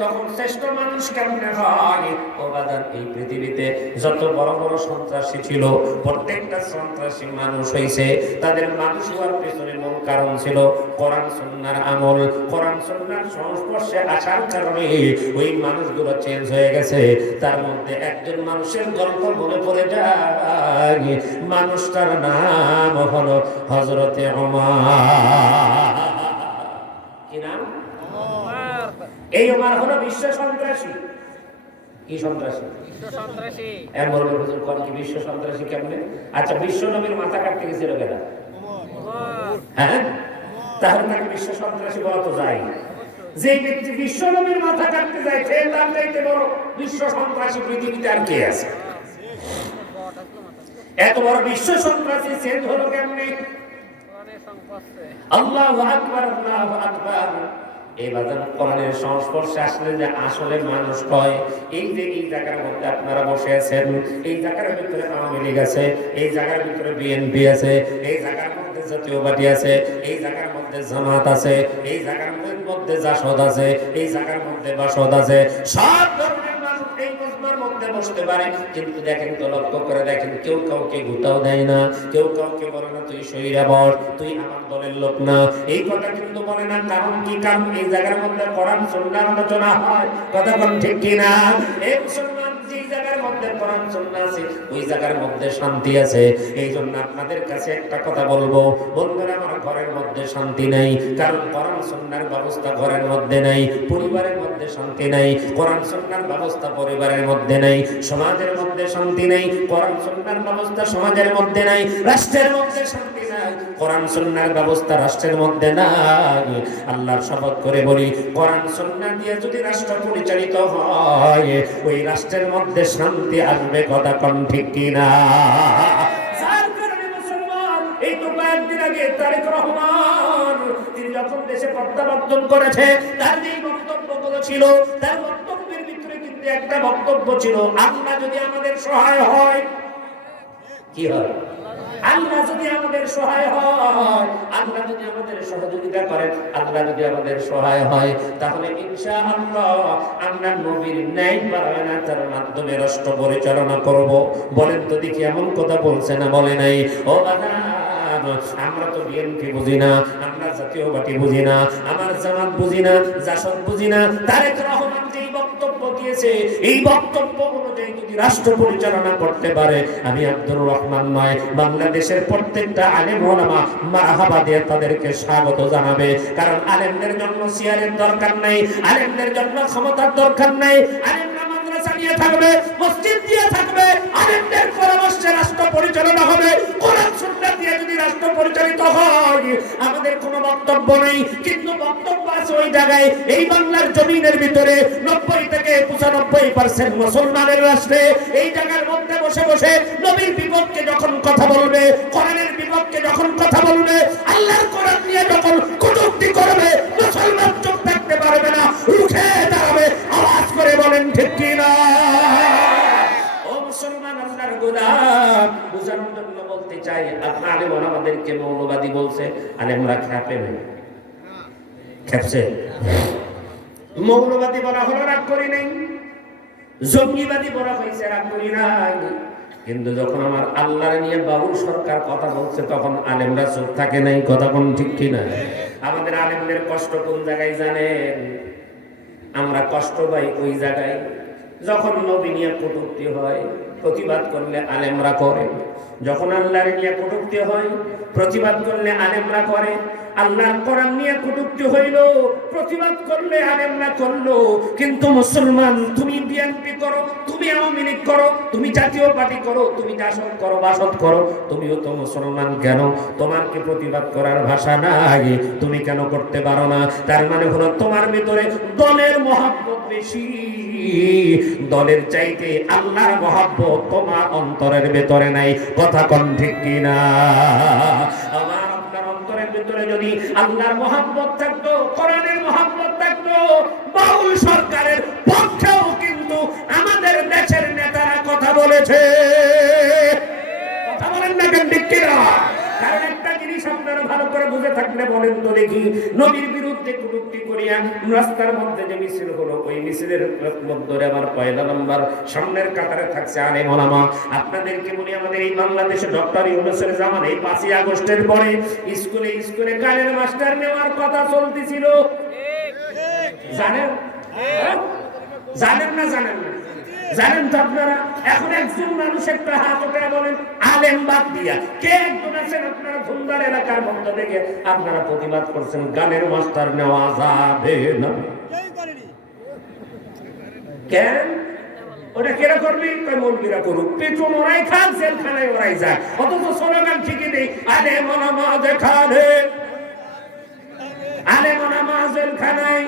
তখন শ্রেষ্ঠ মানুষ কেমনে হয়? ও বাজার, এই পৃথিবীতে যত বড় বড় সন্ত্রাসী ছিল, প্রত্যেকটা সন্ত্রাসী মানুষ হয়েছে। তাদের মানুষ হওয়ার পেছনে মূল কারণ ছিল কোরআন সুন্নাহর আমল। কোরআন সুন্নাহর সংস্পর্শে আসার কারণে ওই মানুষগুলো চেঞ্জ হয়ে গেছে। তার মধ্যে একজন মানুষের গল্প মনে পড়ে যায়, মানুষটার নাম হলো হযরতে ওমর। কি নাম? এই ওমর হলো বিশ্ব সন্ত্রাসী। কি সন্ত্রাসী? বিশ্ব সন্ত্রাসী। এর বলবে হুজুর কোন কি বিশ্ব সন্ত্রাসী কেমনে? আচ্ছা, বিশ্ব নবীর মাথা কাটতে গেছিল কেন? হ্যাঁ, তাহলে তাকে বিশ্ব সন্ত্রাসী বলা তো যায়। যে ব্যক্তি বিশ্ব নবীর মাথা কাটতে যায়, সে তার চাইতে বড় বিশ্ব সন্ত্রাসী পৃথিবীতে আর কে আছে? এত বড় বিশ্ব সন্ত্রাসী চেঞ্জ হলো কেমনে? আল্লাহু আকবার, আল্লাহু আকবার। এই বাজার কোরআনের সংস্পর্শে আসলে যে আসলে মানুষ হয়, এই যে এই জায়গার মধ্যে আপনারা বসে আছেন, এই জায়গার ভিতরে আওয়ামী লীগ আছে, এই জায়গার ভিতরে বিএনপি আছে, এই জায়গার মধ্যে জাতীয় পার্টি আছে, এই জায়গার মধ্যে জামাত আছে, এই জায়গার মধ্যে জাসদ আছে, এই জায়গার মধ্যে বাসদ আছে। সব ধরনের মানুষ এই মজমার মধ্যে বসতে পারে, কিন্তু দেখেন তো, লক্ষ্য করে দেখেন, কেউ কাউকে গুতাও দেয় না, কেউ কাউকে বলে না তুই সইরা বস, তুই আমার দলের লোক না, এই কথা কিন্তু বলে না। কারণ কি? কারণ এই জায়গার মধ্যে কোরআন সুন্নাহর আলোচনা হয়। কথা বলেন ঠিক কিনা? এই মুসলমান যে জায়গার মধ্যে কোরআন সুন্নাহ আছে, ওই জায়গার মধ্যে শান্তি আছে। এই জন্য আপনাদের কাছে একটা কথা বলবো, বন্ধুরা, আমার ঘরের মধ্যে শান্তি নাই, কারণ কোরআন সুন্নাহর ব্যবস্থা ঘরের মধ্যে নাই। পরিবারের মধ্যে শান্তি নাই, কোরআন সুন্নাহর ব্যবস্থা পরিবারের মধ্যে নাই। সমাজের মধ্যে শান্তি নাই, কোরআন সুন্নাহর ব্যবস্থা সমাজের মধ্যে নাই। রাষ্ট্রের মধ্যে শান্তি নাই, কোরআন সুন্নাহর ব্যবস্থা রাষ্ট্রের মধ্যে নাই। আল্লাহর শপথ করে বলি, কোরআন সুন্নাহ দিয়ে যদি রাষ্ট্র পরিচালিত হয়, ওই রাষ্ট্রের মধ্যে শান্তি আসবে। কথা কোন ঠিক কিনা? যার কারণে মুসলমান, এই তো কয়েকদিন আগে তারেক রহমান তিনি যখন দেশে প্রত্যাবর্তন করেছে, তার যে বক্তব্যগুলো ছিল, তার বক্তব্যের ভিতরে কিন্তু একটা বক্তব্য ছিল, আল্লাহ যদি আমাদের সহায় হয়, কি হয়? আল্লাহ যদি আমাদের সহায় হয়, আল্লাহ যদি আমাদের সহযোগিতা করেন, আল্লাহ যদি আমাদের সহায় হয়, তাহলে ইনশাআল্লাহ আমরা নবীর ন্যায় পালনার মাধ্যমে রাষ্ট্র পরিচালনা করব। বলেন তো দেখি, এমন কথা বলছে না বলে নাই? ও বাবা, আমরা তো বিএনপি বুঝি না, আমরা জাতীয় পার্টি বুঝি না, আমার জামাত বুঝি না, জাসদ বুঝি না। তারেক রহমান যে বক্তব্য দিয়েছে, এই বক্তব্য অনুযায়ী যদি রাষ্ট্র পরিচালনা করতে পারে, আমি আব্দুর রহমান নয়, বাংলাদেশের প্রত্যেকটা আলেম ওলামা মারহাবা দিয়ে তাদেরকে স্বাগত জানাবে। কারণ আলেমদের জন্য চেয়ারের দরকার নাই, আলেমদের জন্য ক্ষমতার দরকার নাই। আলেমরা মাদ্রাসা নিয়ে থাকবে, মসজিদ দিয়ে থাকবে, আলেমদের পরামর্শে রাষ্ট্র পরিচালনা হবে। কোরআন সুন্নাহ দিয়ে যদি রাষ্ট্র পরিচালিত হয়, আমাদের কোনো বক্তব্য নেই, কিন্তু বক্তব্য আছে ওই জায়গায়। এই বাংলার জমিনের ভিতরে 90 থেকে 95% মুসলমানের রাষ্ট্রে, এই জায়গার মধ্যে বসে বসে নবীর বিপক্ষে যখন কথা বলবে, কোরআনের বিপক্ষে যখন কথা বলবে, আল্লাহর কোরআন নিয়ে যখন কটূক্তি করবে, মুসলমান চুপ থাকতে পারবে না, রুখে দাঁড়াবে। আওয়াজ করে বলেন ঠিক কি না? ও মুসলমান, আল্লাহর গোলাম, বুঝানোর জন্য বলতে চাই, আপনার আলেমরা আমাদেরকে মৌলবাদী বলছে, আলেমরা খেপে নেই, খেপছে। মৌলবাদী বলা হলো, রাগ করি নাই। জঙ্গিবাদী বলা হয়েছে, রাগ করি নাই। কিন্তু যখন আমার আল্লাহর নিয়ে বাবুল সরকার কথা বলছে, তখন আলেমরা চুপ থাকে নাই। কথা কোন ঠিক কিনা? আমাদের আলেমদের কষ্ট কোন জায়গায় জানেন? আমরা কষ্ট পাই ওই জায়গায় যখন নবী নিয়ে কটূক্তি হয়, প্রতিবাদ করলে আলেমরা করে। যখন আল্লাহর নিয়ে কটূক্তি হয়, প্রতিবাদ করলে আলেমরা করে। আল্লাহর কোরআন নিয়ে কটূক্তি হইল, প্রতিবাদ করলে আলেমরা করলো। কিন্তু মুসলমান, তুমি বিএনপি করো, তুমি আওয়ামী লীগ করো, তুমি জাতীয় পার্টি করো, তুমি জাসদ করো, বাসদ করো, তুমিও তো মুসলমান। কেন তোমার কি প্রতিবাদ করার ভাষা নাই? তুমি কেন করতে পারো না? তার মানে হলো তোমার ভিতরে দলের মহব্বত বেশি, দলের চাইতে আল্লাহর মহব্বত তোমার অন্তরের ভিতরে নাই। কথা কোন ঠিক কিনা? আমার আপনার অন্তরের ভিতরে যদি আল্লাহর মহব্বত থাকতো, কোরআনের মহব্বত থাকতো, বাউল সরকারের পক্ষেও কিন্তু আমাদের দেশের নেতারা কথা বলেছে। কথা বলেন না কেন ঠিক কিনা? কারণ একটা জিনিস আপনারা ভালো করে বুঝে থাকলে বলেন তো দেখি, নবীর বিরুদ্ধে কটূক্তি করিয়া রাস্তার মধ্যে যে মিছিল হলো, ওই মিছিলের মধ্যে আমার পয়লা নাম্বার সামনের কাতারে থাকছে আলেম ওলামা। আপনাদেরকে বলি, আমাদের এই বাংলাদেশে ডক্টর ইউনূসের জামানায় 5ই আগস্টের পরে স্কুলে স্কুলে গানের মাস্টার নেওয়ার কথা চলতেছিল। জানেন? জানেন না? জানেন না? জানেন তো আপনারা। এখন একজন মানুষ একটা হাত উঠে বলেন, আলেম বাদ দিয়া কে একজন আছেন আপনারা ধুমদার এলাকার মধ্যে থেকে আপনারা প্রতিবাদ করছেন গানের মাস্টার নেওয়া যাবে না? কেন? ওটা কেরা করবি? মৌলবীরা করুক, পেট্রোল ওরাই খান, জেলখানায় ওরাই যায়, অথচ স্লোগান ঠিকই নেই, আলেম ওলামা যেখানে, আলেম ওলামা জেলখানায়।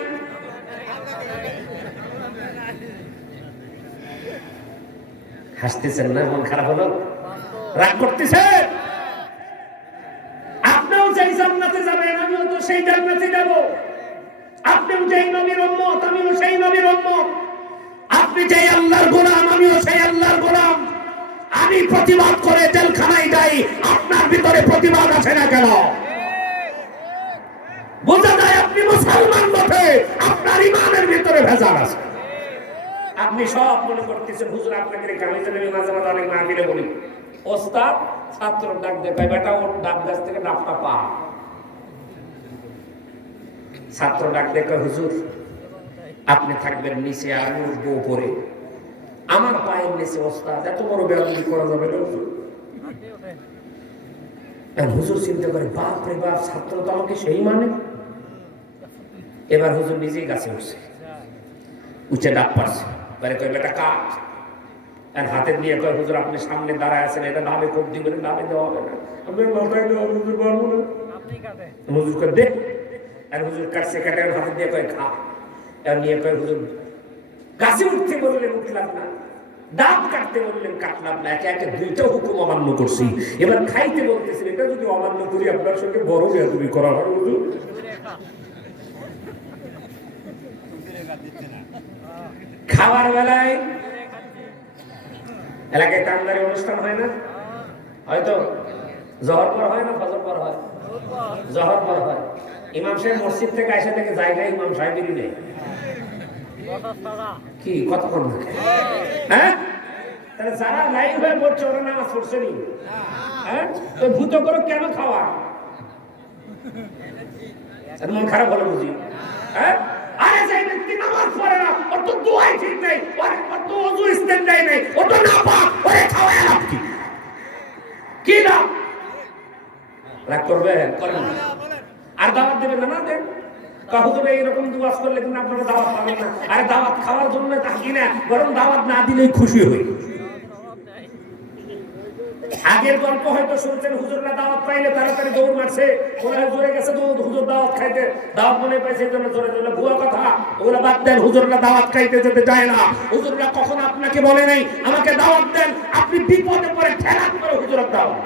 হাসতেছেন না? মন খারাপ হলো? রাগ করতেছে? আপনিও যেই জান্নাতে যাবেন, আমিও তো সেই জান্নাতে যাব। আপনিও যেই নবীর উম্মত, আমিও সেই নবীর উম্মত। আপনি যেই আল্লাহর গোলাম, আমিও সেই আল্লাহর গোলাম। আমি প্রতিবাদ করে জেলখানায় যাই, আপনার ভিতরে প্রতিবাদ আছে না কেন? বোঝা যায় আপনি মুসলমান বটে, আপনার ইমানের ভিতরে ভেজাল আছে। আপনি সব মনে করতেছেন হুজুর আপনাকে রেখে। আমি জানি মাঝে মাঝে অনেক মাহফিলে বলি, ওস্তাদ ছাত্র ডাক দেখায়, বেটা ওর ডাব গাছ থেকে ডাবটা পা। ছাত্র ডাক দেখে, হুজুর আপনি থাকবেন নিচে, আমি উঠবো উপরে, আমার পায়ের নিচে। ওস্তাদ এত বড় বেয়াদবি করা যাবে না হুজুর? হুজুর চিন্তা করে, বাপ রে বাপ, ছাত্র তো আমাকে সেই মানে। এবার হুজুর নিজেই গাছে উঠছে, উঠে ডাব পারছে, বেটা কাঠ, আর হাতে দিয়ে কয়, হুজুর আপনি সামনে দাঁড়ায় আছেন, এটা নামে খুব দিবেন, নামে দেওয়া হবে না, আমি মাথায় দেওয়া হুজুর পারবো না। হুজুর কয় দে, আর হুজুর কাটছে, কাটে হাতে দিয়ে কয় খা। আর নিয়ে কয়, হুজুর গাছে উঠতে বললেন উঠলাম না, ডাব কাটতে বললেন কাটলাম না, একে একে দুইটা হুকুম অমান্য করছি। এবার খাইতে বলতেছেন, এটা যদি অমান্য করি আপনার সঙ্গে বড় বেয়াদবি করা হয় হুজুর। খাওয়ার বেলায় এলাকায় কান্দারি অনুষ্ঠান হয় না? হয়তো জহর পর হয় না, ফজর পর হয়? জহর পর হয়। ইমাম সাহেব মসজিদ থেকে আসে থেকে জায়গায় ইমাম সাহেবেরই নেই। কি কতক্ষণ? হ্যাঁ, তাহলে যারা লাইন হয়ে পড়ছে ওরা নামাজ পড়ছে নি? হ্যাঁ, তো ভূত করো কেন খাওয়া? মন খারাপ হলো বুঝি? হ্যাঁ, আরে যাই ব্যক্তি নামাজ পড়ে না, ওর তো দোয়াই ঠিক নাই, ওর তো ওযু ইস্তেঞ্জাই নাই, ও তো নাপাক, ওরে খাওয়া লাভ কি? কি লাভ? রাগ করবেন? করেন না। আর দাওয়াত দেবেন না? না দেন। কাহুজুরে এইরকম দুয়াজ করলে কিন্তু আপনারা দাওয়াত পাবেন না। আরে দাওয়াত খাওয়ার জন্য থাকি না, বরং দাওয়াত না দিলেই খুশি হই। আগের গল্প হয়তো শুনছেন, হুজুররা দাওয়াত পাইলে তাড়াতাড়ি দৌড় মারছে, ওরা জোরে গেছে হুজুর দাওয়াত খাইতে, দাওয়াত মনে পাইছে জন্য জোরে জোরে। ভুয়া কথা, ওরা বাদ দেন। হুজুররা দাওয়াত খাইতে যেতে চায় না। হুজুররা কখন আপনাকে বলে নাই আমাকে দাওয়াত দেন, আপনি বিপদে পড়ে ঠেলাত করে হুজুরের দাওয়াত।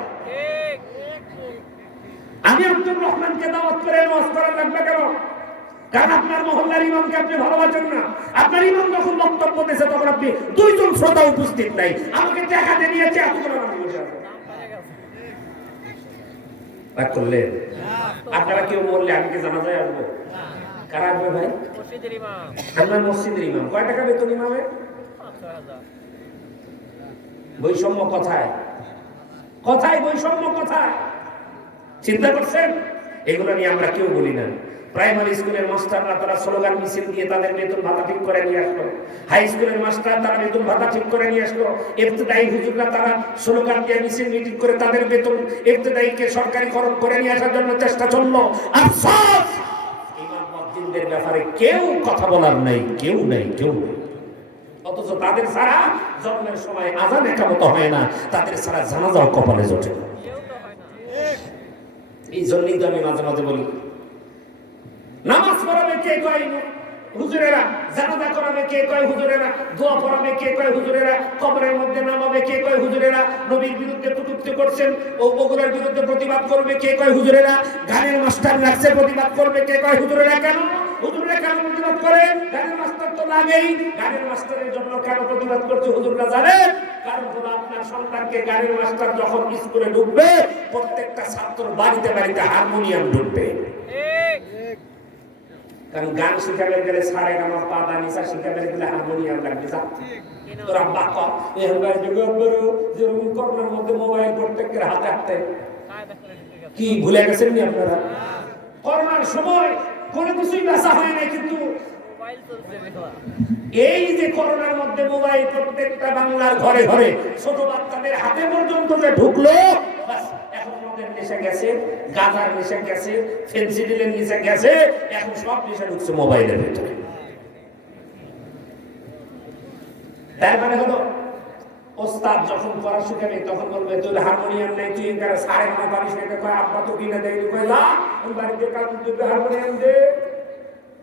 আমি আব্দুর রহমানকে দাওয়াত করে ওয়াজ করার লাগবে কেন? কারণ আপনার মহল্লার ইমামকে আপনি ভালোবাসেন না। আপনার ইমাম যখন বক্তব্য দিয়েছে তখন আপনি দুইজন শ্রোতা উপস্থিত নাই, আমাকে টাকাতে নিয়েছে এতগুলো মানুষ বসে আছে। রাগ করলেন? আপনারা কেউ বললে আমি কি জানাজায় আসবো? কারা আসবে ভাই? আপনার মসজিদের ইমাম। কয় টাকা বেতন ইমামে? বৈষম্য কোথায়? কোথায় বৈষম্য? কোথায়? চিন্তা করছেন? এগুলো নিয়ে আমরা কেউ বলি না। প্রাইমারি স্কুলের মাস্টাররা তারা স্লোগান মিছিল দিয়ে তাদের বেতন ভাতা ঠিক করে নিয়ে আসলো। হাই স্কুলের মাস্টার তারা বেতন ভাতা ঠিক করে নিয়ে আসলো। ইবতেদায়ী হুজুররা তারা স্লোগান দিয়ে মিছিল মিটিং করে তাদের বেতন ইবতেদায়ীকে সরকারিকরণ করে নিয়ে আসার জন্য চেষ্টা চললো। আফসোস, ইমাম মুয়াজ্জিনদের ব্যাপারে কেউ কথা বলার নাই, কেউ নাই, কেউ নেই। অথচ তাদের ছাড়া জন্মের সময় আযান একামত হয় না, তাদের ছাড়া জানাজাও কপালে জোটে না। এই জন্যই তো আমি মাঝে মাঝে বলি, নামাজ পড়াবে কে কয় হুজুরেরা, জানাজা করাবে কে কয় হুজুরেরা, দোয়া পড়াবে কে কয় হুজুরেরা, কবরের মধ্যে নামাবে কে কয় হুজুরেরা, নবীর বিরুদ্ধে কটূক্তি করছেন ও ওগুলোর বিরুদ্ধে প্রতিবাদ করবে কে কয় হুজুরেরা, গানের মাস্টার লাগছে প্রতিবাদ করবে কে কয় হুজুরেরা। কেন হুজুরেরা কেন প্রতিবাদ করে? গানের মাস্টার তো লাগেই। গানের মাস্টারের জন্য কেন প্রতিবাদ করছে হুজুররা জানেন? কারণ হলো আপনার সন্তানকে গানের মাস্টার যখন স্কুলে ঢুকবে, প্রত্যেকটা ছাত্র বাড়িতে বাড়িতে হারমোনিয়াম ঢুকবে। কারণ গান শিখাবে গেলে সারে গামা পাতা নিসা শিখাবে গেলে হারমোনিয়াম লাগবে যা তোরা বাক এবার যেরকম করোনার মধ্যে মোবাইল প্রত্যেকের হাতে হাতে কি ভুলে গেছেন নি আপনারা? করোনার সময় কোনো কিছুই বেচা হয় না, কিন্তু এই যে করোনার মধ্যে মোবাইল প্রত্যেকটা বাংলার ঘরে ঘরে ছোট বাচ্চাদের হাতে পর্যন্ত যে ঢুকলো, এখন মদের নেশা গেছে, গাঁজার নেশা গেছে, ফেন্সিডিলের নেশা গেছে, এখন সব নেশা ঢুকছে মোবাইলের ভিতরে। তার মানে হলো ওস্তাদ যখন পড়া শিখাবে তখন বলবে তুই হারমোনিয়াম নাই, তুই সাড়ে মা পারিস না, কয় আব্বা তো কিনে দেয়, কয় যা ওই বাড়িতে কাজ হারমোনিয়াম দে,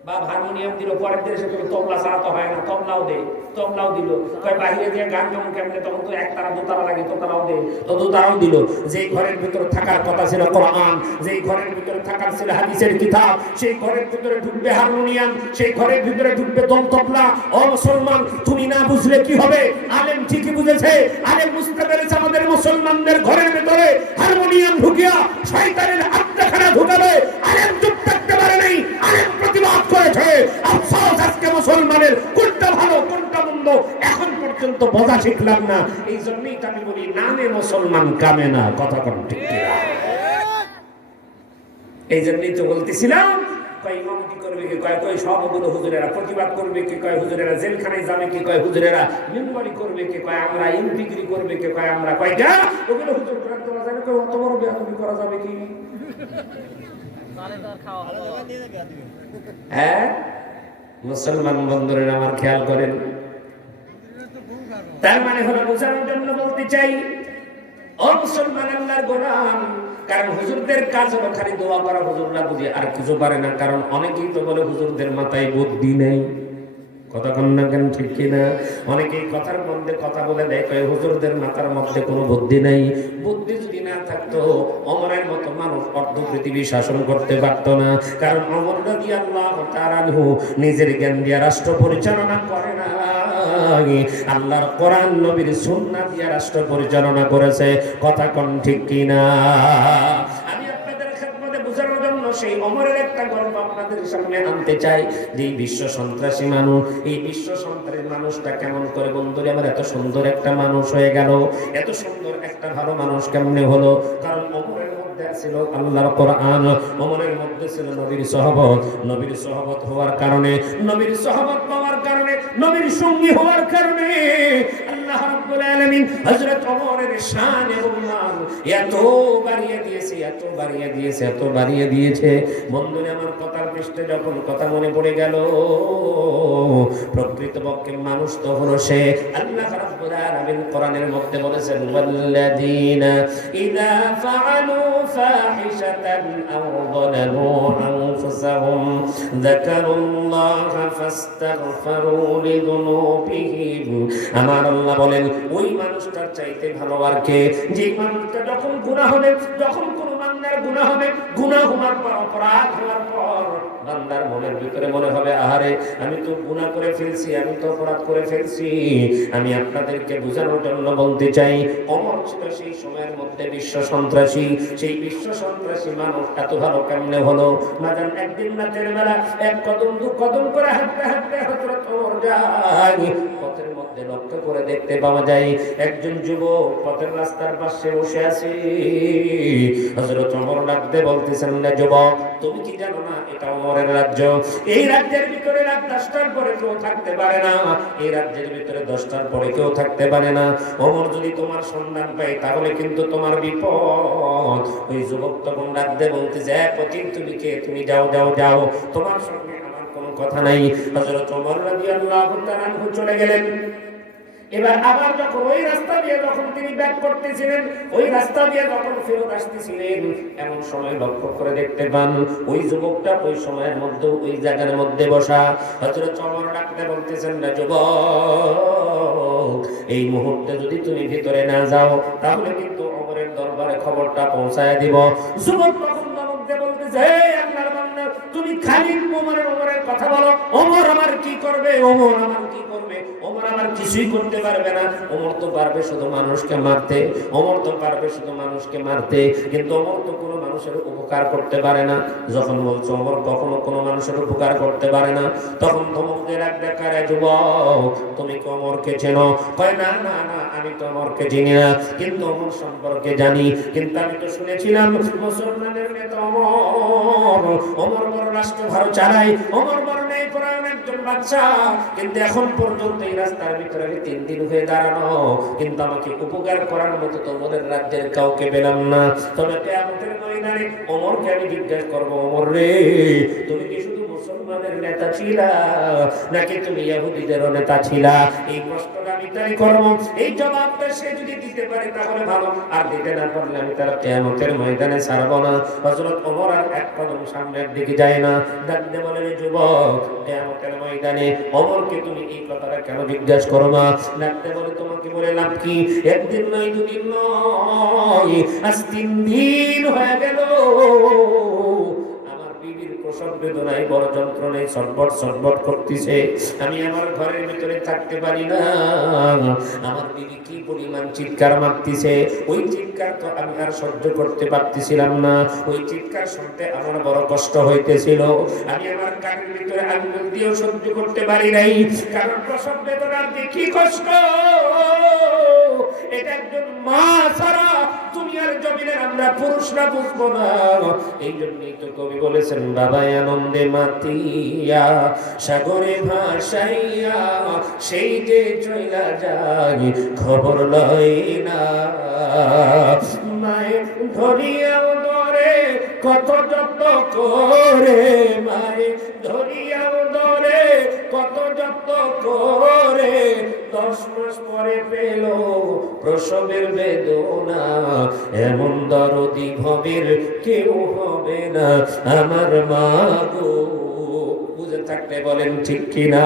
বা হারমোনিয়াম দিল, পরের দিন এসে তুমি তবলা ছাড়া তো হয় না, তবলাও দে, তবলাও দিল, কয় বাইরে দিয়ে গান গান কেমনে, তখন তো একতারা দোতারা লাগে, দোতারাও দে, তো দোতারাও দিল। যেই ঘরের ভিতরে থাকার কথা ছিল কোরআন, যেই ঘরের ভিতরে থাকার ছিল হাদিসের কিতাব, সেই ঘরের ভিতরে ঢুকবে হারমোনিয়াম, সেই ঘরের ভিতরে ঢুকবে দম তবলা। ও মুসলমান, তুমি না বুঝলে কি হবে? আলেম ঠিকই বুঝেছে, আলেম বুঝতে পেরেছে আমাদের মুসলমানদের ঘরের ভিতরে হারমোনিয়াম ঢুকিয়া শয়তানের আত্মাখানা ঢুকাবে। আলেম চুপ থাকতে পারে নাই, আলেম প্রতিবাদ করেছে। আফসোস, আজকে মুসলমানের কোনটা ভালো কোনটা মন্দ এখন পর্যন্ত বোঝা শিখলাম না। এই জন্যই আমি বলি নামে মুসলমান কামে না, কথা কোন ঠিক কিনা? এই জন্যই তো বলতেছিলাম, কয় ইমামতি করবে কি, কয় কয় সবগুলো হুজুরেরা প্রতিবাদ করবে কি, কয় হুজুরেরা জেলখানায় যাবে কি, কয় হুজুরেরা মিম্বরি করবে কি, কয় আমরা এমপিগিরি করবে কি, কয় আমরা কয়টা ওগুলো হুজুর করতে পারা যাবে, কয় অত বড় বেয়াদবি করা যাবে কি? হ্যাঁ মুসলমান বন্ধুরা আমার খেয়াল করেন, তার মানে হলো বোঝানোর জন্য বলতে চাই, ও মুসলমান আল্লাহর গোলাম, কারণ হুজুরদের কাজ হলো খালি দোয়া করা, হুজুররা বুঝি আর কিছু পারে না। কারণ অনেকেই তো বলে হুজুরদের মাথায় বুদ্ধি নেই, কথা কন না কেন ঠিক কিনা? অনেকেই কথার মধ্যে কথা বলে দেয় কয় হুজুরদের মাথার মধ্যে কোনো বুদ্ধি নাই। বুদ্ধি যদি না থাকতো ওমরের মতো মানুষ অর্ধ পৃথিবী শাসন করতে পারতো না। কারণ ওমর রাদিয়াল্লাহু তাআলা আনহু নিজের জ্ঞান দিয়ে রাষ্ট্র পরিচালনা করে না, আল্লাহর কোরআন নবীর সুন্নাহ দিয়ে রাষ্ট্র পরিচালনা করেছে, কথা কোন ঠিক কিনা? আমি আপনাদের খেদমতে বোঝানোর জন্য সেই ওমরের একটা গল্প আপনাদের সামনে আনতে চাই, যে বিশ্ব সন্ত্রাসী মানুষ, এই বিশ্ব সন্ত্রাসী মানুষটা কেমন করে বন্ধুরে আমার এত সুন্দর একটা মানুষ হয়ে গেল, এত সুন্দর একটা ভালো মানুষ কেমনে হলো? কারণ ওমরের মধ্যে ছিল আল্লাহর কোরআন, ওমরের মধ্যে ছিল নবীর সহবত, নবীর সহবত হওয়ার কারণে, নবীর সহবত পাওয়ার কারণে, নবীর সঙ্গী হওয়ার কারণে আল্লাহ রাব্বুল আলামিন হযরত ওমরের শান এবং মান এত বাড়িয়ে দিয়েছে, এত বাড়িয়ে দিয়েছে, এত বাড়িয়ে দিয়েছে। বন্ধুরা আমার কথার পৃষ্ঠে যখন কথা মনে পড়ে গেল, প্রকৃতপক্ষে মানুষ তো হলো সে। আল্লাহ রাব্বুল আলামিন কোরআনের মধ্যে বলেছেন, ওয়াল্লাযীনা ইযা ফাআলু ফাহিশাতান আও যালামু আনফুসাহুম যাকারুল্লাহা ফাস্তাগফিরু লিযুনুবিহিম। আমার আল্লাহ বলেন ওই মানুষটার চাইতে ভালো আর কে, যে মানুষটা যখন গুনাহ হবে, যখন কোনো বান্দার গুনাহ হবে, গুনাহ হওয়ার পর, অপরাধ হওয়ার পর বান্দার মনের ভিতরে মনে হবে আহারে আমি তো গুনাহ করে ফেলছি, আমি তো অপরাধ করে ফেলছি। আমি আপনাদেরকে বোঝানোর জন্য বলতে চাই, ওমর ছিল সেই সময়ের মধ্যে বিশ্ব সন্ত্রাসী। সেই বিশ্ব সন্ত্রাসী মানুষ এত ভালো কেমনে হলো? মাজান একদিন রাতের বেলা এক কদম দু কদম করে হাঁটতে হাঁটতে হযরত ওমর যায়, পথের মধ্যে লক্ষ্য করে দেখতে পাওয়া যায় একজন যুবক পথের রাস্তার পাশে বসে আছে। হযরত ওমর ডাকতে বলতেছেন, না যুবক, তুমি কি জানো না এটা ওমরের রাজ্য? এই রাজ্যের ভিতরে রাত 10টার পরে কেউ থাকতে পারে না, এই রাজ্যের ভিতরে 10টার পরে কেউ থাকতে পারে না। ওমর যদি তোমার সন্ধান পায় তাহলে কিন্তু তোমার বিপদ। ওই যুবক তখন ডাকতে বলতেছে, পথিক তুমি কে? তুমি যাও যাও যাও, তোমার সঙ্গে আমার কোনো কথা নাই। হযরত ওমর রাদিয়াল্লাহু তাআলা আনহু চলে গেলেন। এবার আবার যখন ওই রাস্তা দিয়ে যখন তিনি ব্যাক করতেছিলেন, ওই রাস্তা দিয়ে যখন ফেরত আসতেছিলেন, এমন সময় লক্ষ্য করে দেখতে পান ওই যুবকটা ওই সময়ের মধ্যে ওই জায়গার মধ্যে বসা। হযরত ওমর ডাকতে বলতেছেন, না যুবক, এই মুহূর্তে যদি তুমি ভিতরে না যাও তাহলে কিন্তু ওমরের দরবারে খবরটা পৌঁছায় দিব। যুবক তখন দমকতে বলতেছে, হে আল্লাহর বান্দা, তুমি খালি ওমরের কথা বলো, ওমর আমার কি করবে, ওমর আমার কি করবে, ওমর ওমর আমার কিছুই করতে পারবে না। ওমর তো পারবে শুধু মানুষকে মারতে, ওমর তো পারবে শুধু মানুষকে মারতে, কিন্তু ওমর তো কোনো মানুষের উপকার করতে পারে না। যখন বলছো ওমর কখনো কোনো মানুষের উপকার করতে পারে না, তখন ধমকদের এক দেখারে যুবক তুমি কি ওমরকে চেনো? কয় না না না, আমি তো ওমরকে চিনি না, কিন্তু ওমর সম্পর্কে জানি। কিন্তু আমি তো শুনেছিলাম মুসলমানের নেতা ওমর, ওমর বড় রাষ্ট্রভার চালায়, ওমর বড় নেই পরায়ণ একজন বাচ্চা, কিন্তু এখন পর্যন্ত এই রাস্তার ভিতরে আমি 3 দিন হয়ে দাঁড়ানো, কিন্তু আমাকে উপকার করার মতো তো ওমরের রাজ্যের কাউকে পেলাম না। তবে কিয়ামতের ময়দানে ওমরকে আমি জিজ্ঞাসা করবো, ওমর রে তুমি কি শুধু মুসলমানের নেতা ছিলা নাকি তুমি ইহুদিদেরও নেতা ছিলা? এই প্রশ্নটা আমি তাই করবো। এই জবাবটা সে যদি দিতে পারে তাহলে ভালো, আর দিতে না পারলে আমি তার কিয়ামতের ময়দানে ছাড়বো না। হযরত ওমর আর এক কদম সামনের দিকে যায় না, ডাকতে বলে যুবক কিয়ামতের ময়দানে ওমরকে তুমি এই কথাটা কেন জিজ্ঞাসা করো না? ডাকতে বলে তোমাকে বলে লাভ কি? একদিন নয়, দুদিন নয়, আজ 3 দিন হয়ে গেল প্রসব বেদনায় বড় যন্ত্রণায় ছটফট ছটফট করতেছে। আমি আমার ঘরের ভিতরে থাকতে পারি না। আমার বিবি কি পরিমাণ চিৎকার মারতেছে, ওই চিৎকার তো আমি আর সহ্য করতে পারতেছিলাম না। ওই চিৎকার শুনতে আমার বড় কষ্ট হইতেছিল। আমি আমার কানের ভিতরে আঙ্গুল দিয়েও সহ্য করতে পারি নাই, কারণ প্রসব বেদনার যে কি কষ্ট এটা একজন মা ছাড়া দুনিয়ার জমিনে আমরা পুরুষরা বুঝবো না। এই জন্যই তো কবি বলেছেন, বাবাই আনন্দে মাতিয়া সাগরে ভাসাইয়া সেই যে চইলা যায় খবর লয় না। মায়ের ধরিয়াও ধরে কত যত্ন করে, মায়ের ধরিয়াও ধরে কত যত্ন করে, 10 মাস পরে পেল প্রসবের বেদনা। এমন দরদি ভবের কেউ হবে না আমার মা গো। বুঝে থাকতে বলেন ঠিক কিনা?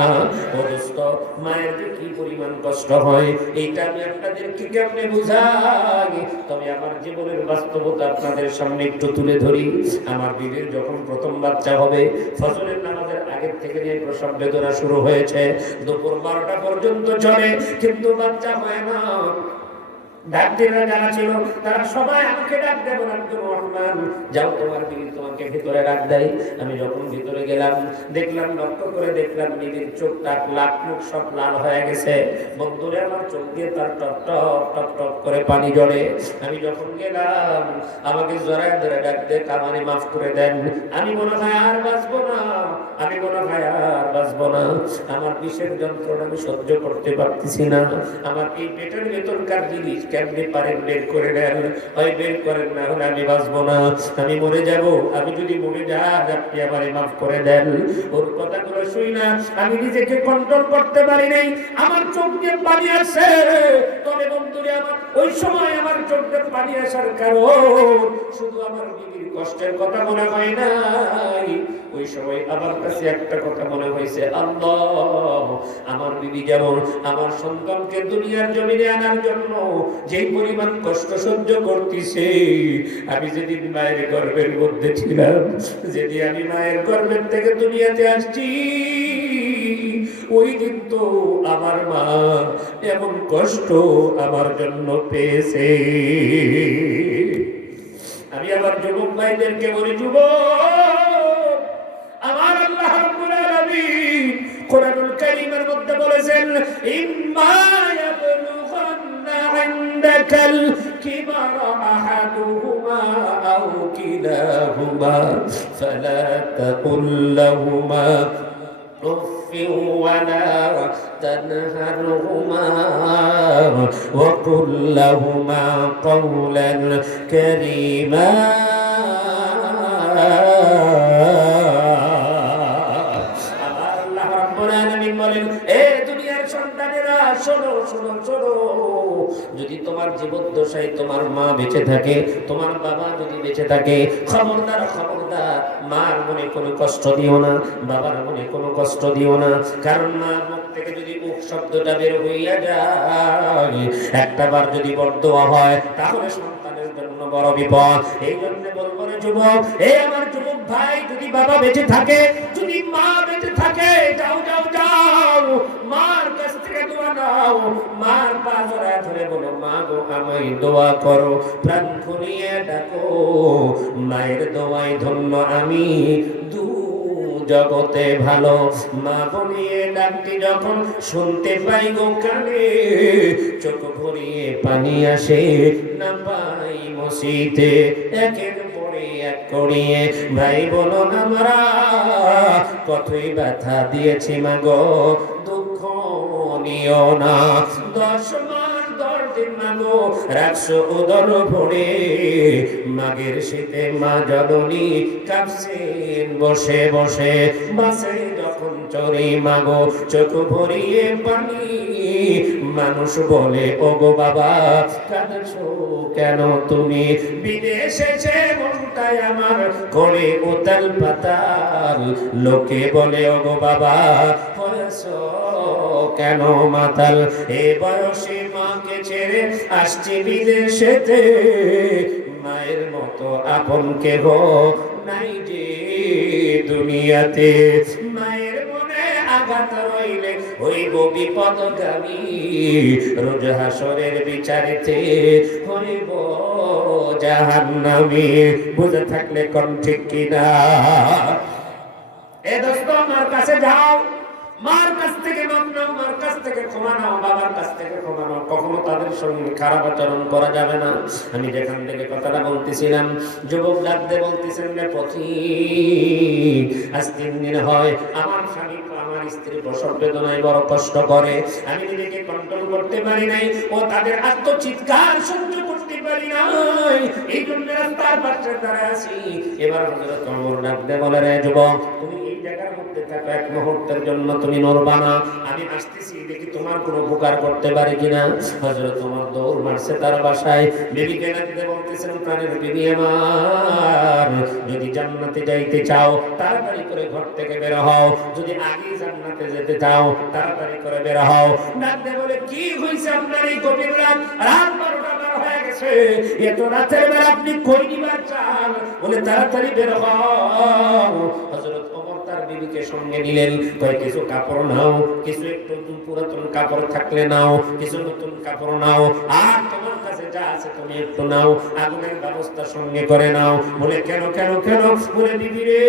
অবস্থ মায়ের যে কি পরিমাণ কষ্ট হয় এইটা আমি আপনাদেরকে কেমনে বুঝাই? তবে আমার জীবনের বাস্তবতা আপনাদের সামনে একটু তুলে ধরি। আমার বিবির যখন প্রথম বাচ্চা হবে, ফজরের নামাজের আগের থেকে নিয়ে প্রসব বেদনা শুরু হয়েছে, দুপুর 12টা পর্যন্ত চলে, কিন্তু বাচ্চা হয় না। ডাক্তাররা যারা ছিল তারা সবাই আমাকে ডাক দেয়, আব্দুর রহমান যাও তোমার বিবি তোমাকে ভিতরে ডাক দেয়। আমি যখন ভিতরে গেলাম দেখলাম, লক্ষ্য করে দেখলাম বিবির চোখটা লাল, মুখ সব লাল হয়ে গেছে। বন্ধুরে আমার চোখ দিয়ে তার টপ টপ টপ টপ করে পানি ঝরে। আমি যখন গেলাম আমাকে জড়ায় ধরে ডাক দিয়ে কামানি মাফ করে দেন, আমি মনে হয় আর বাঁচবো না, আমি মনে হয় আর বাঁচবো না। আমার বিষের যন্ত্রণা আমি সহ্য করতে পারতেছি না। আমার এই পেটের ভেতরকার জিনিস কেমনি পারেন বের করে দেন, হয় বের করেন, না হলে আমি বাঁচবো না, আমি মরে যাব। আমি যদি মরে যাই আপনি আমারে মাফ করে দেন। ওর কথাগুলো শুই না আমি নিজেকে কন্ট্রোল করতে পারি নাই, আমার চোখ দিয়ে পানি আসে। তবে বন্ধুরে আমার ওই সময় আমার চোখ দিয়ে পানি আসার কারণ শুধু আমার বিবির কষ্টের কথা মনে হয় নাই, ওই সময় আমার কাছে একটা কথা মনে হয়েছে, আল্লাহ আমার বিবি যেমন আমার সন্তানকে দুনিয়ার জমিনে আনার জন্য যে পরিমাণ কষ্ট সহ্য করতেছে, আমি যেদিন মায়ের গর্ভের মধ্যে ছিলাম, যেদিন আমি মায়ের গর্ভের থেকে দুনিয়াতে আসছি, ওই দিন তো আমার মা এমন কষ্ট আমার জন্য পেয়েছে। আমি আবার যুবক ভাইদেরকে বলি, যুবক আমার আল্লাহ রাব্বুল আলামিন কোরআনুল কারীমের মধ্যে বলেছেন, ইম্মা ইয়াবলুগান্না ইনদাকাল কিবারা আহাদুহুমা আও কিলাহুমা ফালা তাকুল লাহুমা উফিন ওয়ালা তানহারহুমা ওয়াকুল লাহুমা কাওলান কারীমা। যদি তোমার জীবদ্দশায় তোমার মা বেঁচে থাকে, তোমার বাবা যদি বেঁচে থাকে, খবরদার খবরদার মার মনে কোনো কষ্ট দিও না, বাবার মনে কোনো কষ্ট দিও না। কারণ মার মুখ থেকে যদি উফ শব্দটা বের হইয়া যায়, একটা বার যদি বরদোয়া হয়, তাহলে সন্তানের জন্য বড় বিপদ। এই জন্য বলবো রে যুবক, এই আমার যুবক ভাই, যদি বাবা বেঁচে থাকে, যদি মা বেঁচে থাকে, যাও যাও যাও মার কাছ থেকে দোয়া যাও, মার পা জড়ায় ধরে বলো, মা গো আমায় দোয়া করো, প্রাণ খুলিয়ে ডাকো, মায়ের দোয়ায় ধন্য আমি, দু জগতে ভালো। মা বলিয়ে ডাকটি যখন শুনতে পাই গো কানে, চোখ ভরিয়ে পানি আসে, না পাই মসজিদে। একের পরে এক করিয়ে ভাই বলো আমরা কতই ব্যথা দিয়েছি মা গো, দুঃখ নিও না। 10 মাস 10 দিন মা গো রাখছো উদর ভরে, মাগের শীতে মা জননী কাঁপছেন বসে বসে। বাসে যখন চড়ি মা গো চোখ ভরিয়ে পানি, মানুষ বলে ও গো বাবা কাঁদছো কেন তুমি, বিদেশে যে মনটাই আমার করে উতাল পাতাল, লোকে বলে ও গো বাবা হয়েছো কেন মাতাল। এ বয়সে মাকে ছেড়ে আসছি বিদেশেতে, মায়ের মতো আপন কেহ নাই যে দুনিয়াতে। মায়ের মনে আঘাত রইলে হইব বিপদগামী, রোজ হাসরের বিচারেতে হইব জাহান্নামী। বুঝে থাকলে কোন ঠিক কিনা? এ দোস্ত আমার কাছে যাও, মার কাছ থেকে মাপ নাও, মার কাছ থেকে ক্ষমা নাও, বাবার কাছ থেকে ক্ষমা নাও। কখনো তাদের সঙ্গে খারাপ আচরণ করা যাবে না। আমি যেখান থেকে কথাটা বলতেছিলাম, যুবক ডাকতে বলতেছেন রে পথিক, আজ 3 দিন হয় আমার স্বামী আমার স্ত্রী প্রসব বেদনায় বড় কষ্ট করে, আমি নিজেকে কন্ট্রোল করতে পারি নাই, ও তাদের আত্মচিৎকার সহ্য করতে পারি নাই, এই জন্য রাস্তার পাশে দাঁড়ায় আছি। এবার হযরত ওমর ডাকতে বলে, রে যুবক তুমি এই জায়গার মধ্যে থাকো, এক মুহূর্তের জন্য তুমি নড়বা না, আমি আসতেছি দেখি তোমার কোনো উপকার করতে পারি কিনা। হযরত ওমর দৌড় মারছে তার বাসায়, বিবিকে ডাকতে বলতেছেন, প্রাণের বিবি আমার, যদি জান্নাতে যাইতে চাও তাড়াতাড়ি করে ঘর থেকে বের হও, যদি আগে জান্নাতে যেতে চাও তাড়াতাড়ি করে বের হও। ডাকতে বলে, কি হইছে আপনার এই গভীর রাত, রাত 12টা পার হয়ে গেছে, এত রাতের বেলা আপনি কই নিবার চান? বলে তাড়াতাড়ি বের হও। হযরত ওমর তার বিবিকে সঙ্গে নিলেন, কয় কিছু কাপড় নাও, কিছু একটু পুরাতন কাপড় থাকলে নাও, কিছু নতুন কাপড় নাও, আর তোমার কাছে যা আছে তুমি একটু নাও, আগুনের ব্যবস্থা সঙ্গে করে নাও। বলে কেন কেন কেন? বলে বিবি রে,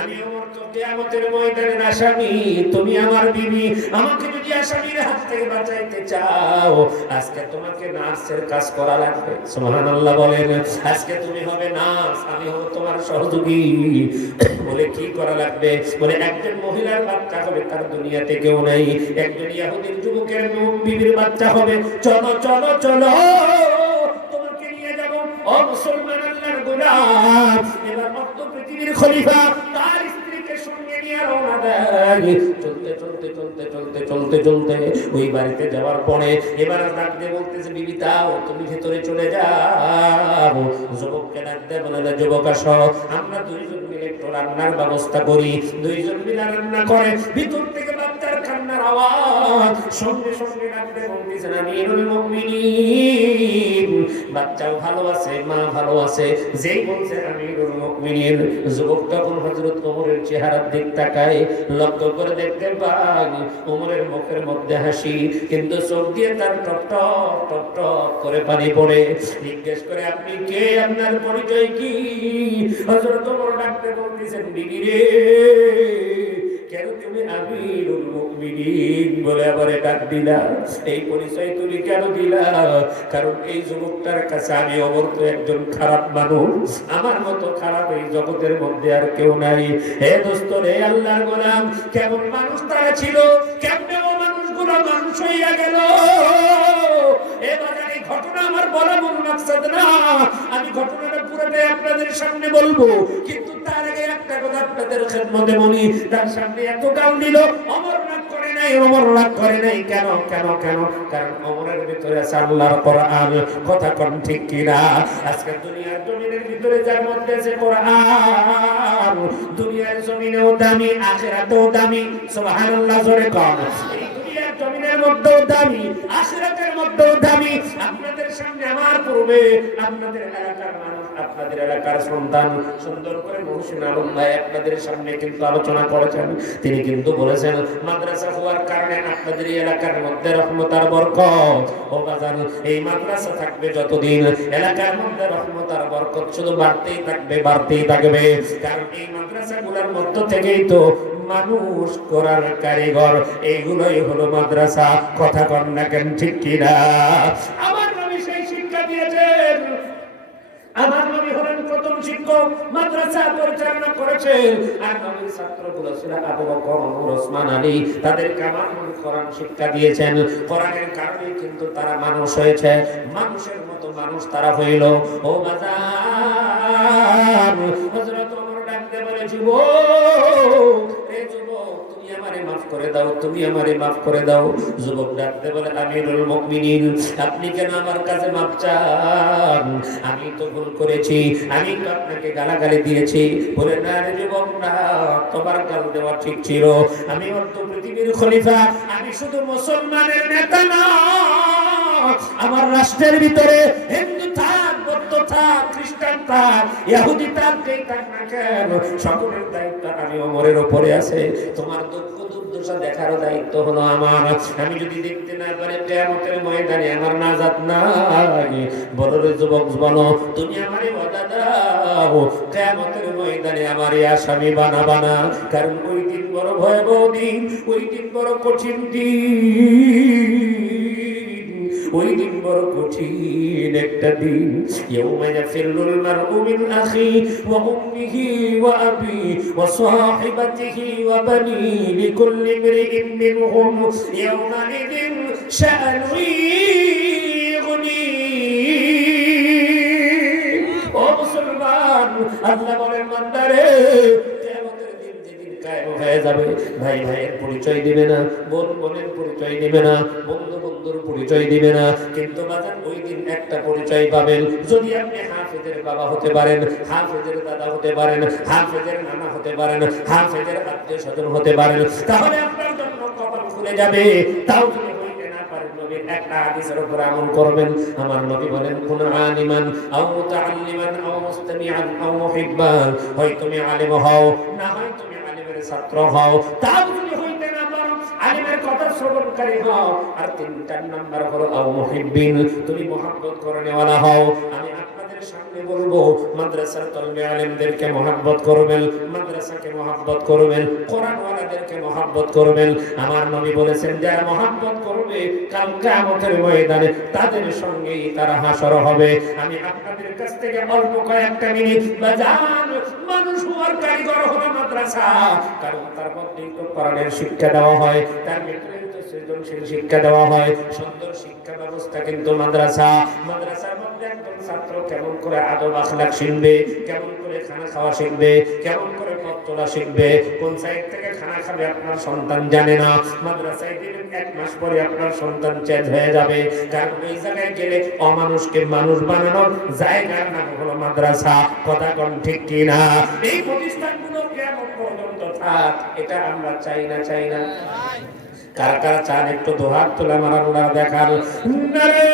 আমি ওমর তো কিয়ামতের ময়দানের আসামি, তুমি আমার বিবি, আমাকে যদি আসামির হাত থেকে বাঁচাইতে চাও আজকে তোমাকে নার্সের কাজ করা লাগবে। সুবহানাল্লাহ বলেন, আজকে তুমি হবে নার্স, আমি হব তোমার সহযোগী। বলে কি করা লাগবে? বলে একজন মহিলার বাচ্চা হবে, তার দুনিয়াতে কেউ নাই, একজন ইহুদির যুবকের বিবির বাচ্চা হবে, চলো চলো চলো তোমাকে নিয়ে যাব। ও মুসলমান আল্লাহর গোলাম, এবার মধ্য পৃথিবীর খলিফা তার স্ত্রীকে সঙ্গে নিয়ে রওনা দেয়। চলতে চলতে চলতে চলতে চলতে চলতে ওই বাড়িতে যাওয়ার পরে এবার ডাকতে বলতেছে, বিবি তাও তুমি ভেতরে চলে যাও। যুবককে ডাকতে বলে, যুবক আসো, আমরা দুইজন মিলে একটু রান্নার ব্যবস্থা করি। দুইজন মিলে রান্না করে ভিতর থেকে বাচ্চার কান্নার আওয়াজ, সঙ্গে সঙ্গে ডাকতে বলতেছেন, আমিরুল মুমিনিন, বাচ্চাও ভালো আছে, মা ভালো আছে। যেই বলছে আমিরুল মুমিনিন, যুবক তখন হযরত ওমরের চেহারার দিক তাকায়, লক্ষ্য করে দেখতে পাই ওমরের মুখের মধ্যে হাসি, কিন্তু চোখ দিয়ে তার টপ টপ টপ টপ করে পানি পড়ে। জিজ্ঞেস করে, আপনি কে, আপনার পরিচয় কি? হযরত ওমর ডাকতে বলতেছেন, বিবি রে, কেন তুমি আমিরুল মুমিনিন বলে আমারে ডাক দিলা? এই পরিচয় তুমি কেন দিলা? কারণ এই যুবকটার কাছে আমি ওমর তো একজন খারাপ মানুষ, আমার মতো খারাপ এই জগতের মধ্যে আর কেউ নাই। হে দোস্ত রে, আল্লাহর গোলাম, কেমন মানুষ তারা ছিল, কেমনে ও মানুষগুলো মানুষ হইয়া গেল। এবার এই ঘটনা আমার বলা মূল মাকসাদ না, আমি ঘটনাটা পুরোটাই আপনাদের সামনে বলবো, কিন্তু তার আগে একটা কথা আপনাদের খেদমতে বলি। তার সামনে এত গাল দিল, ওমর রাগ করে নাই, ওমর রাগ করে নাই। কেন কেন কেন? কারণ ওমরের ভিতরে আছে আল্লাহর কোরআন। কথা কোন ঠিক কিনা? আজকে দুনিয়ার জমিনের ভিতরে যার মধ্যে আছে কোরআন, দুনিয়ার জমিনেও দামি, আখিরাতেও দামি। সুবহানাল্লাহ জোরে কর। এই দুনিয়ার জমিনের মধ্যেও দামি, আখিরাতের মধ্যেও দামি। আপনাদের সামনে আমার পূর্বে আপনাদের এলাকার মানুষ আপনাদের এলাকার সন্তান সুন্দর করে মহসিন আলম ভাই আপনাদের সামনে কিন্তু আলোচনা করেছেন। তিনি কিন্তু বলেছেন মাদ্রাসা হওয়ার কারণে আপনাদের এই এলাকার মধ্যে রহমত আর বরকত ও বাজার, এই মাদ্রাসা থাকবে যতদিন এলাকার মধ্যে রহমত আর বরকত শুধু বাড়তেই থাকবে, বাড়তেই থাকবে। কারণ এই মাদ্রাসাগুলোর মধ্য থেকেই তো মানুষ করার কারিগর, এইগুলোই হলো মাদ্রাসা। কথা কন না কেন, ঠিক কিনা? আমার নবী সেই শিক্ষা দিয়েছেন। আমার নবী হলেন প্রথম শিক্ষক, মাদ্রাসা পরিচালনা করেছেন। আর নবীর ছাত্রগুলো ছিল আবু বকর, ওমর, ওসমান, আলী। তাদেরকে আমার নবী কোরআন শিক্ষা দিয়েছেন। কোরআনের কারণে কিন্তু তারা মানুষ হয়েছে, মানুষের মতো মানুষ তারা হইল। ও বাজার, হযরত ওমর ডাকতে বলেছিল, ও রে যুবক, তুমি আমারে মাফ করে দাও, তুমি আমারে মাফ করে দাও। যুবক ডাকতে বলে, আমিরুল মুমিনিন, আপনি কেন আমার কাছে মাফ চান? আমি তো ভুল করেছি, আমি তো আপনাকে গালাগালি দিয়েছি। বলে, না রে যুবক, না, তোমার গাল দেওয়া ঠিক ছিল। আমি অর্ধ পৃথিবীর খলিফা, আমি শুধু মুসলমানের নেতা না, আমার রাষ্ট্রের ভিতরে হিন্দু থাক, বৌদ্ধ থাক, খ্রিস্টান থাক, ইহুদি থাক, যেই থাক না কেন, সকলের দায়িত্ব আমি ওমরের উপরে আছে। তোমার দুঃখ দুর্দশা দেখারও দায়িত্ব হলো আমার। আমি যদি দেখতে না পারি কিয়ামতের ময়দানে আমার নাজাত নাই। বলো রে যুবক, বলো, তুমি আমারে ওয়াদা দাও, কিয়ামতের ময়দানে আমারে আসামি বানাবা না। কারণ ওই দিন বড় ভয়াবহ দিন, ওই দিন বড় কঠিন দিন, ওই দিন বড় কঠিন একটা দিন। ইয়াউমা ইয়াফিরুল মারউ মিন আখি ওয়া উম্মিহি ওয়া আবি ওয়া সাহিবাতিহি ওয়া বানি লিকুল্লি ইমরিইন মিনহুম ইয়াউমা ইযিন শাআনুন ইগনি। ও মুসলমান, আল্লাহ বলেন, বান্দারে, হয়ে যাবে, ভাই ভাইয়ের পরিচয় দিবে না, বোন বোনের পরিচয় দিবে না, বন্ধু বন্ধুর পরিচয় দিবে না। কিন্তু বাজার ওই দিন একটা পরিচয় পাবেন। যদি আপনি হাফেজের বাবা হতে পারেন, হাফেজের দাদা হতে পারেন, হাফেজের নানা হতে পারেন, হাফেজের আত্মীয় স্বজন হতে পারেন, তাহলে আপনার জন্য কপাল খুলে যাবে। তাও যদি হইতে না পারেন, নবীর একটা হাদিসের উপর আমল করবেন। আমার নবী বলেন, কুন আলিমান আও মুতাআল্লিমান আও মুস্তামিআন আও মুহিব্বান, হয় তুমি আলেম হও, না হয় তুমি ছাত্র হও। তাও যদি হইতে না পারো, আলিমের কথা শ্রবণকারী হও। আর 3 নাম্বার হলো আও মুহিব্বিন, তুমি মহব্বত করনেওয়ালা হও। আমি আপনাদের সামনে বলবো, মাদ্রাসার তলবে আলেমদেরকে মহব্বত করবেন, মাদ্রাসাকে মহব্বত করবেন, কোরআনওয়ালাদেরকে মহব্বত করবেন। আমার নবী বলেছেন, যারা মহব্বত করবে কাল কিয়ামতের ময়দানে তাদের সঙ্গেই তারা হাসর হবে। আমি আপনাদের কাছ থেকে অল্প কয়েকটা মিনিট বাজান, মানুষ হওয়ার কারিগর হলো মাদ্রাসা। কারণ তার মধ্যেই তো কোরআনের শিক্ষা দেওয়া হয়, তার ভিতরে তো সৃজনশীল শিক্ষা দেওয়া হয়, সুন্দর শিক্ষা ব্যবস্থা কিন্তু মাদ্রাসা। মাদ্রাসার মধ্যে একজন ছাত্র কেমন করে আদব আখলাক শিখবে, কেমন করে খানা খাওয়া শিখবে, কেমন করে পথ চলা শিখবে, কোন সাইড থেকে খানা খাবে আপনার সন্তান জানে না। মাদ্রাসায় দিলেন 1 মাস পরে আপনার সন্তান চেঞ্জ হয়ে যাবে। কারণ ওই জায়গায় গেলে অমানুষকে মানুষ বানানোর জায়গার নাম হলো মাদ্রাসা। কথা কোন ঠিক কিনা? এই প্রতিষ্ঠানগুলো কিয়ামত পর্যন্ত থাক, এটা আমরা চাই না, চাই না? কারা কারা চান একটু দুহাত তুলে আমার আল্লাহ দেখার নারে।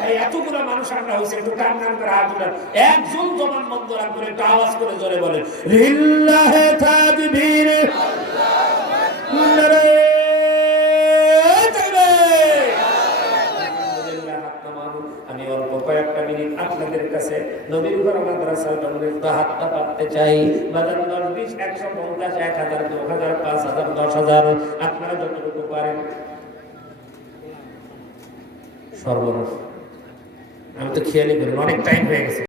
ভাই এতগুলো মানুষ আমরা হয়েছে, একটু টান টান করে হাত তুলেন। একজন জবান বন্ধ রাখবেন, একটু আওয়াজ করে জোরে বলেন, লিল্লাহি তাকবীর, নারে আমি অল্প কয়েকটা মিনিট আপনাদের কাছে নবীর ঘর মাদ্রাসার জন্য হাতটা পাততে চাই। বাজার 10, 20, 150, 1000, 2000, 5000, 10000 আপনারা যতটুকু পারেন। সর্বনাশ, আমি তো খেয়ালই করি, অনেক টাইম হয়ে গেছে।